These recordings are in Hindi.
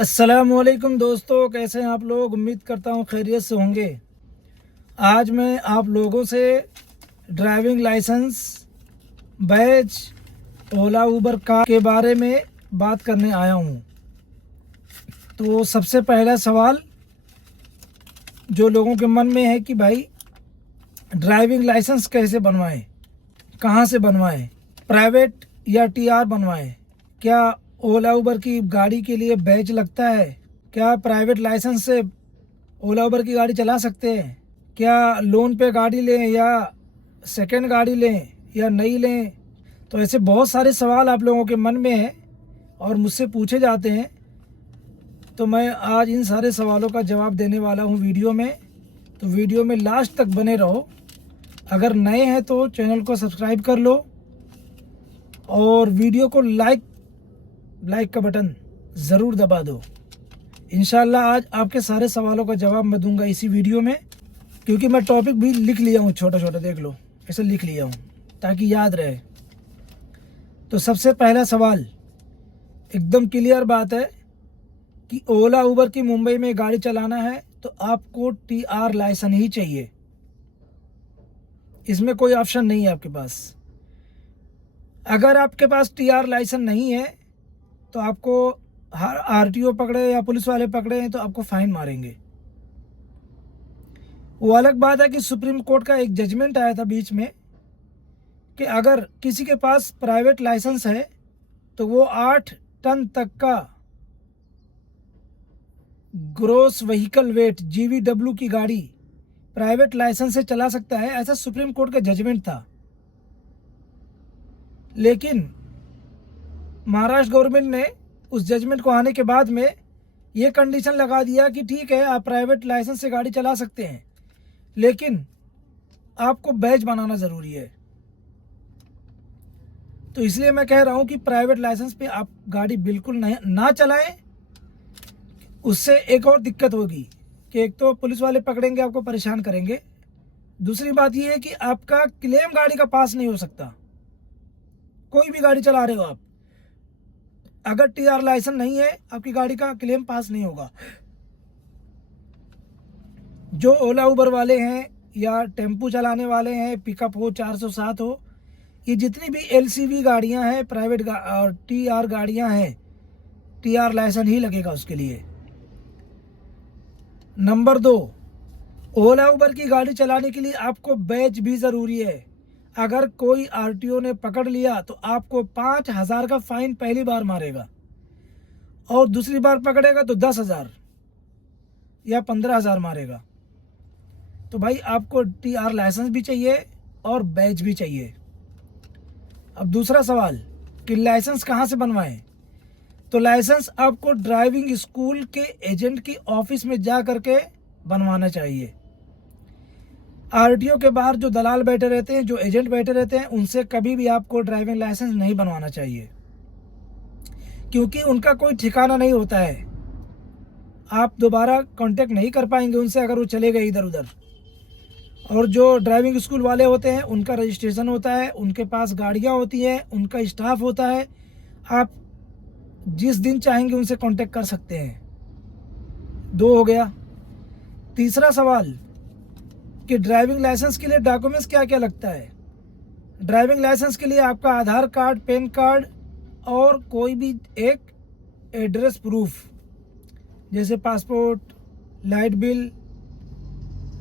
अस्सलामुअलैकुम दोस्तों, कैसे हैं आप लोग। उम्मीद करता हूँ खैरियत से होंगे। आज मैं आप लोगों से ड्राइविंग लाइसेंस, बैच, ओला उबर कार के बारे में बात करने आया हूँ। तो सबसे पहला सवाल जो लोगों के मन में है कि भाई ड्राइविंग लाइसेंस कैसे बनवाएं, कहाँ से बनवाएं, प्राइवेट या टीआर बनवाएं, क्या ओला उबर की गाड़ी के लिए बैच लगता है, क्या प्राइवेट लाइसेंस से ओला उबर की गाड़ी चला सकते हैं, क्या लोन पे गाड़ी लें या सेकंड गाड़ी लें या नई लें। तो ऐसे बहुत सारे सवाल आप लोगों के मन में हैं और मुझसे पूछे जाते हैं। तो मैं आज इन सारे सवालों का जवाब देने वाला हूं वीडियो में। तो वीडियो में लास्ट तक बने रहो। अगर नए हैं तो चैनल को सब्सक्राइब कर लो और वीडियो को लाइक का बटन ज़रूर दबा दो। इंशाल्लाह आज आपके सारे सवालों का जवाब मैं दूंगा इसी वीडियो में, क्योंकि मैं टॉपिक भी लिख लिया हूँ, छोटा छोटा देख लो, ऐसे लिख लिया हूँ ताकि याद रहे। तो सबसे पहला सवाल, एकदम क्लियर बात है कि ओला उबर की मुंबई में गाड़ी चलाना है तो आपको टीआर लाइसेंस ही चाहिए। इसमें कोई ऑप्शन नहीं है आपके पास। अगर आपके पास टीआर लाइसेंस नहीं है तो आपको हर आरटीओ पकड़े या पुलिस वाले पकड़े हैं तो आपको फाइन मारेंगे। वो अलग बात है कि सुप्रीम कोर्ट का एक जजमेंट आया था बीच में कि अगर किसी के पास प्राइवेट लाइसेंस है तो वो 8 टन तक का ग्रोस व्हीकल वेट जीवीडब्ल्यू की गाड़ी प्राइवेट लाइसेंस से चला सकता है। ऐसा सुप्रीम कोर्ट का जजमेंट था। लेकिन महाराष्ट्र गवर्नमेंट ने उस जजमेंट को आने के बाद में ये कंडीशन लगा दिया कि ठीक है, आप प्राइवेट लाइसेंस से गाड़ी चला सकते हैं, लेकिन आपको बैच बनाना ज़रूरी है। तो इसलिए मैं कह रहा हूं कि प्राइवेट लाइसेंस पे आप गाड़ी बिल्कुल ना चलाएं। उससे एक और दिक्कत होगी कि एक तो पुलिस वाले पकड़ेंगे, आपको परेशान करेंगे। दूसरी बात यह है कि आपका क्लेम गाड़ी का पास नहीं हो सकता। कोई भी गाड़ी चला रहे हो आप, अगर टीआर लाइसेंस नहीं है आपकी गाड़ी का क्लेम पास नहीं होगा। जो ओला उबर वाले हैं या टेम्पू चलाने वाले हैं, पिकअप हो, 407 हो, ये जितनी भी एलसीवी गाड़ियां हैं, प्राइवेट और टीआर गाड़ियां हैं, टीआर लाइसेंस ही लगेगा उसके लिए। नंबर 2, ओला उबर की गाड़ी चलाने के लिए आपको बैच भी ज़रूरी है। अगर कोई आरटीओ ने पकड़ लिया तो आपको 5,000 का फाइन पहली बार मारेगा और दूसरी बार पकड़ेगा तो 10,000 या 15,000 मारेगा। तो भाई आपको टीआर लाइसेंस भी चाहिए और बैच भी चाहिए। अब दूसरा सवाल कि लाइसेंस कहाँ से बनवाएं। तो लाइसेंस आपको ड्राइविंग स्कूल के एजेंट की ऑफिस में जा करके बनवाना चाहिए। आरटीओ के बाहर जो दलाल बैठे रहते हैं, जो एजेंट बैठे रहते हैं, उनसे कभी भी आपको ड्राइविंग लाइसेंस नहीं बनवाना चाहिए, क्योंकि उनका कोई ठिकाना नहीं होता है। आप दोबारा कांटेक्ट नहीं कर पाएंगे उनसे अगर वो चले गए इधर उधर। और जो ड्राइविंग स्कूल वाले होते हैं उनका रजिस्ट्रेशन होता है, उनके पास गाड़ियाँ होती हैं, उनका स्टाफ होता है। आप जिस दिन चाहेंगे उनसे कांटेक्ट कर सकते हैं। 2 हो गया। तीसरा सवाल कि ड्राइविंग लाइसेंस के लिए डॉक्यूमेंट्स क्या क्या लगता है। ड्राइविंग लाइसेंस के लिए आपका आधार कार्ड, पैन कार्ड और कोई भी एक एड्रेस प्रूफ, जैसे पासपोर्ट, लाइट बिल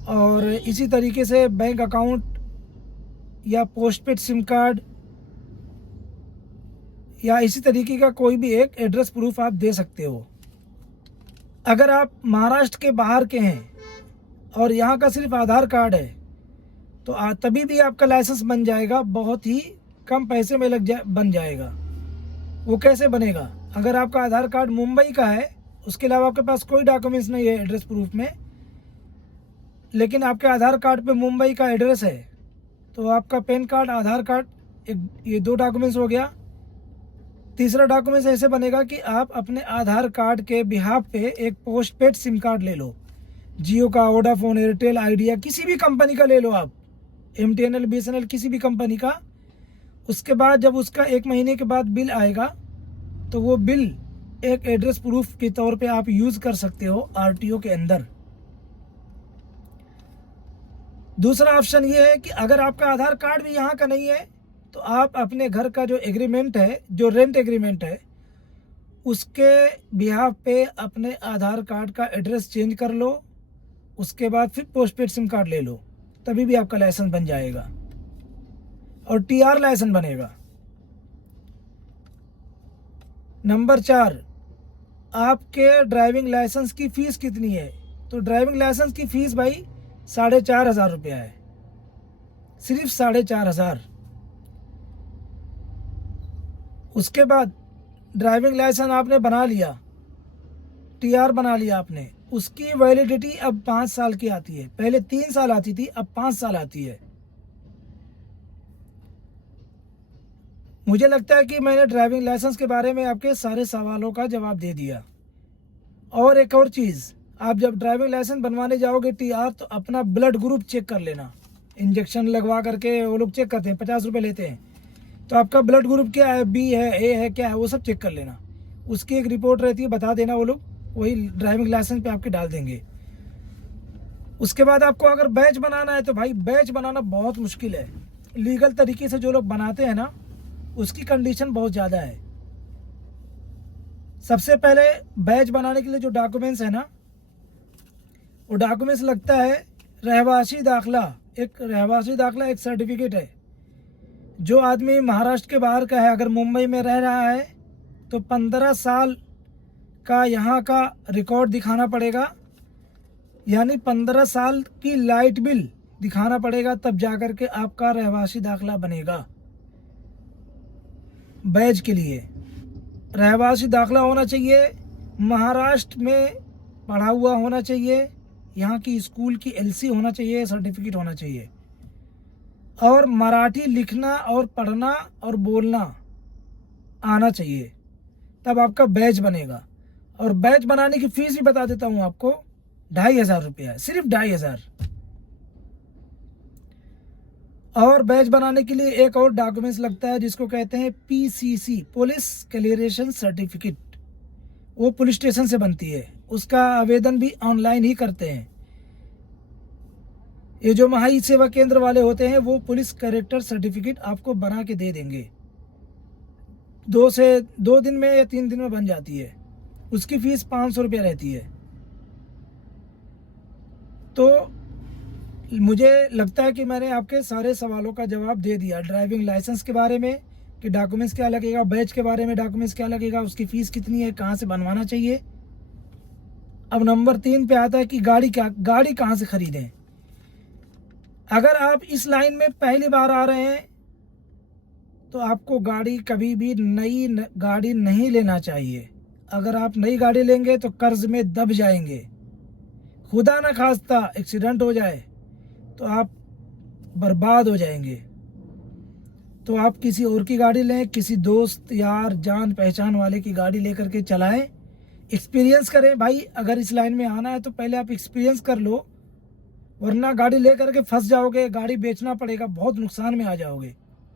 और इसी तरीके से बैंक अकाउंट या पोस्टपेड सिम कार्ड या इसी तरीके का कोई भी एक एड्रेस प्रूफ आप दे सकते हो। अगर आप महाराष्ट्र के बाहर के हैं और यहाँ का सिर्फ आधार कार्ड है तो तभी भी आपका लाइसेंस बन जाएगा, बहुत ही कम पैसे में बन जाएगा। वो कैसे बनेगा? अगर आपका आधार कार्ड मुंबई का है, उसके अलावा आपके पास कोई डॉक्यूमेंट्स नहीं है एड्रेस प्रूफ में, लेकिन आपके आधार कार्ड पे मुंबई का एड्रेस है, तो आपका पैन कार्ड, आधार कार्ड, ये 2 डॉक्यूमेंट्स हो गया। तीसरा डॉक्यूमेंट्स ऐसे बनेगा कि आप अपने आधार कार्ड के बिहाफ पे एक पोस्टपेड सिम कार्ड ले लो, जियो का, वोडाफोन, एयरटेल, आइडिया, किसी भी कंपनी का ले लो आप, एमटीएनएल, बीएसएनएल, किसी भी कंपनी का। उसके बाद जब उसका 1 महीने के बाद बिल आएगा तो वो बिल एक एड्रेस प्रूफ के तौर पे आप यूज़ कर सकते हो आरटीओ के अंदर। दूसरा ऑप्शन ये है कि अगर आपका आधार कार्ड भी यहाँ का नहीं है तो आप अपने घर का जो एग्रीमेंट है, जो रेंट एग्रीमेंट है, उसके बिहाफ पे अपने आधार कार्ड का एड्रेस चेंज कर लो। उसके बाद फिर पोस्टपेड सिम कार्ड ले लो, तभी भी आपका लाइसेंस बन जाएगा और टीआर लाइसेंस बनेगा। नंबर 4, आपके ड्राइविंग लाइसेंस की फ़ीस कितनी है? तो ड्राइविंग लाइसेंस की फ़ीस भाई 4,500 रुपया है, सिर्फ 4,500। उसके बाद ड्राइविंग लाइसेंस आपने बना लिया, टीआर बना लिया आपने, उसकी वैलिडिटी अब 5 साल की आती है। पहले 3 साल आती थी, अब 5 साल आती है। मुझे लगता है कि मैंने ड्राइविंग लाइसेंस के बारे में आपके सारे सवालों का जवाब दे दिया। और एक और चीज़, आप जब ड्राइविंग लाइसेंस बनवाने जाओगे टीआर, तो अपना ब्लड ग्रुप चेक कर लेना। इंजेक्शन लगवा करके वो लोग चेक करते हैं, 50 रुपये लेते हैं। तो आपका ब्लड ग्रुप क्या है, बी है, ए है, क्या है, वो सब चेक कर लेना। उसकी एक रिपोर्ट रहती है, बता देना, वो लोग वही ड्राइविंग लाइसेंस पे आपके डाल देंगे। उसके बाद आपको अगर बैच बनाना है तो भाई बैच बनाना बहुत मुश्किल है। लीगल तरीके से जो लोग बनाते हैं ना, उसकी कंडीशन बहुत ज़्यादा है। सबसे पहले बैच बनाने के लिए जो डॉक्यूमेंट्स है ना, वो डॉक्यूमेंट्स लगता है रहवासी दाखला। एक रहवासी दाखला एक सर्टिफिकेट है। जो आदमी महाराष्ट्र के बाहर का है, अगर मुंबई में रह रहा है, तो 15 साल का यहाँ का रिकॉर्ड दिखाना पड़ेगा, यानी 15 साल की लाइट बिल दिखाना पड़ेगा, तब जाकर के आपका रहवासी दाखला बनेगा। बैच के लिए रहवासी दाखला होना चाहिए, महाराष्ट्र में पढ़ा हुआ होना चाहिए, यहाँ की स्कूल की एलसी होना चाहिए, सर्टिफिकेट होना चाहिए, और मराठी लिखना और पढ़ना और बोलना आना चाहिए, तब आपका बैच बनेगा। और बैच बनाने की फ़ीस भी बता देता हूँ आपको, 2,500 रुपया है, सिर्फ 2,500। और बैच बनाने के लिए एक और डॉक्यूमेंट्स लगता है, जिसको कहते हैं पीसीसी, पुलिस क्लियरेंस सर्टिफिकेट। वो पुलिस स्टेशन से बनती है, उसका आवेदन भी ऑनलाइन ही करते हैं। ये जो महाई सेवा केंद्र वाले होते हैं, वो पुलिस कैरेक्टर सर्टिफिकेट आपको बना के दे देंगे। 2 दिन में या 3 दिन में बन जाती है। उसकी फ़ीस 500 रुपया रहती है। तो मुझे लगता है कि मैंने आपके सारे सवालों का जवाब दे दिया। ड्राइविंग लाइसेंस के बारे में कि डॉक्यूमेंट्स क्या लगेगा, बैच के बारे में डॉक्यूमेंट्स क्या लगेगा, उसकी फ़ीस कितनी है, कहाँ से बनवाना चाहिए। अब नंबर 3 पे आता है कि गाड़ी कहाँ से खरीदें। अगर आप इस लाइन में पहली बार आ रहे हैं तो आपको गाड़ी कभी भी नई गाड़ी नहीं लेना चाहिए। अगर आप नई गाड़ी लेंगे तो कर्ज में दब जाएंगे। खुदा ना खास्ता एक्सीडेंट हो जाए तो आप बर्बाद हो जाएंगे। तो आप किसी और की गाड़ी लें, किसी दोस्त यार जान पहचान वाले की गाड़ी लेकर के चलाएं, एक्सपीरियंस करें। भाई अगर इस लाइन में आना है तो पहले आप एक्सपीरियंस कर लो, वरना गाड़ी ले करके फंस जाओगे, गाड़ी बेचना पड़ेगा, बहुत नुकसान में आ जाओगे,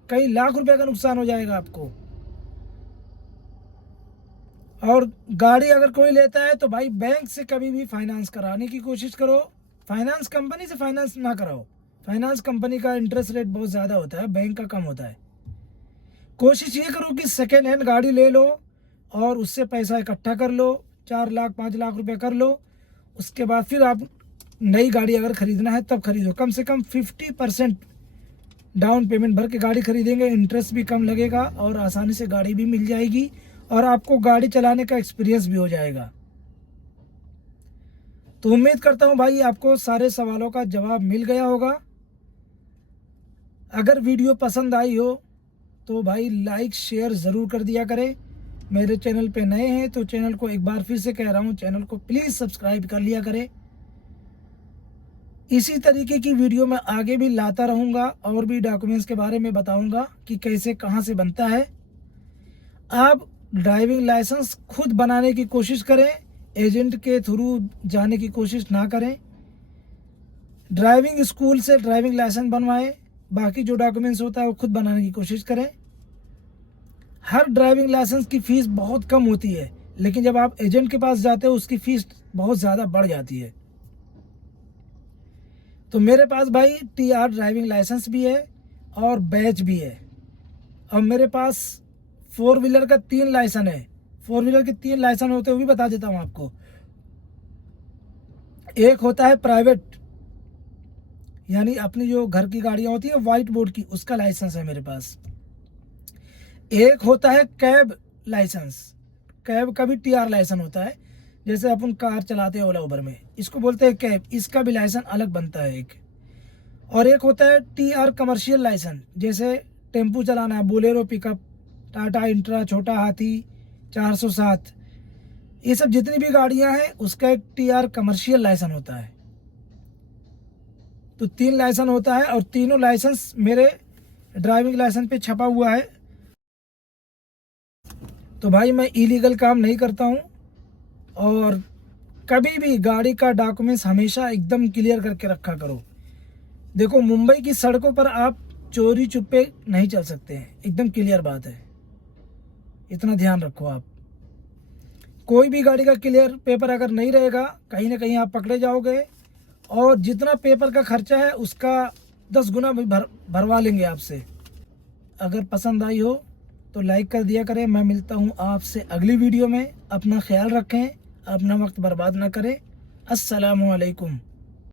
कई लाख रुपए का नुकसान हो जाएगा आपको। और गाड़ी अगर कोई लेता है तो भाई बैंक से कभी भी फाइनेंस कराने की कोशिश करो। फाइनेंस कंपनी से फाइनेंस ना कराओ, फाइनेंस कंपनी का इंटरेस्ट रेट बहुत ज़्यादा होता है, बैंक का कम होता है। कोशिश ये करो कि सेकेंड हैंड गाड़ी ले लो और उससे पैसा इकट्ठा कर लो, 4 लाख 5 लाख रुपए कर लो। उसके बाद फिर आप नई गाड़ी अगर ख़रीदना है तब खरीदो। कम से कम 50% डाउन पेमेंट भर के गाड़ी खरीदेंगे, इंटरेस्ट भी कम लगेगा और आसानी से गाड़ी भी मिल जाएगी और आपको गाड़ी चलाने का एक्सपीरियंस भी हो जाएगा। तो उम्मीद करता हूँ भाई आपको सारे सवालों का जवाब मिल गया होगा। अगर वीडियो पसंद आई हो तो भाई लाइक शेयर ज़रूर कर दिया करें। मेरे चैनल पे नए हैं तो चैनल को एक बार फिर से कह रहा हूँ, चैनल को प्लीज़ सब्सक्राइब कर लिया करें। इसी तरीके की वीडियो मैं आगे भी लाता रहूँगा और भी डॉक्यूमेंट्स के बारे में बताऊँगा कि कैसे कहाँ से बनता है। आप ड्राइविंग लाइसेंस खुद बनाने की कोशिश करें, एजेंट के थ्रू जाने की कोशिश ना करें। ड्राइविंग स्कूल से ड्राइविंग लाइसेंस बनवाएं, बाकी जो डॉक्यूमेंट्स होता है वो खुद बनाने की कोशिश करें। हर ड्राइविंग लाइसेंस की फ़ीस बहुत कम होती है, लेकिन जब आप एजेंट के पास जाते हो उसकी फ़ीस बहुत ज़्यादा बढ़ जाती है। तो मेरे पास भाई TR ड्राइविंग लाइसेंस भी है और बैच भी है, और मेरे पास 4 व्हीलर का 3 लाइसेंस है। 4 व्हीलर के 3 लाइसेंस होते हैं, वो भी बता देता हूँ आपको। एक होता है प्राइवेट, यानी अपनी जो घर की गाड़ियाँ होती है वाइट बोर्ड की, उसका लाइसेंस है मेरे पास। एक होता है कैब लाइसेंस, कैब का भी TR लाइसेंस होता है। जैसे अपन कार चलाते हैं ओला उबर में, इसको बोलते हैं कैब, इसका भी लाइसेंस अलग बनता है एक। और एक होता है TR कमर्शियल लाइसेंस, जैसे टेम्पू चलाना है, बोलेरो, पिकअप, टाटा इंट्रा, छोटा हाथी, 407, ये सब जितनी भी गाड़ियां हैं उसका एक TR कमर्शियल लाइसेंस होता है। तो 3 लाइसेंस होता है, और तीनों लाइसेंस मेरे ड्राइविंग लाइसेंस पे छपा हुआ है। तो भाई मैं इलीगल काम नहीं करता हूँ, और कभी भी गाड़ी का डॉक्यूमेंट्स हमेशा एकदम क्लियर करके रखा करो। देखो, मुंबई की सड़कों पर आप चोरी छुपे नहीं चल सकते हैं, एकदम क्लियर बात है, इतना ध्यान रखो आप। कोई भी गाड़ी का क्लियर पेपर अगर नहीं रहेगा, कहीं ना कहीं आप पकड़े जाओगे, और जितना पेपर का खर्चा है उसका 10 गुना भी भरवा लेंगे आपसे। अगर पसंद आई हो तो लाइक कर दिया करें। मैं मिलता हूँ आपसे अगली वीडियो में। अपना ख्याल रखें, अपना वक्त बर्बाद ना करें। अस्सलामु अलैकुम।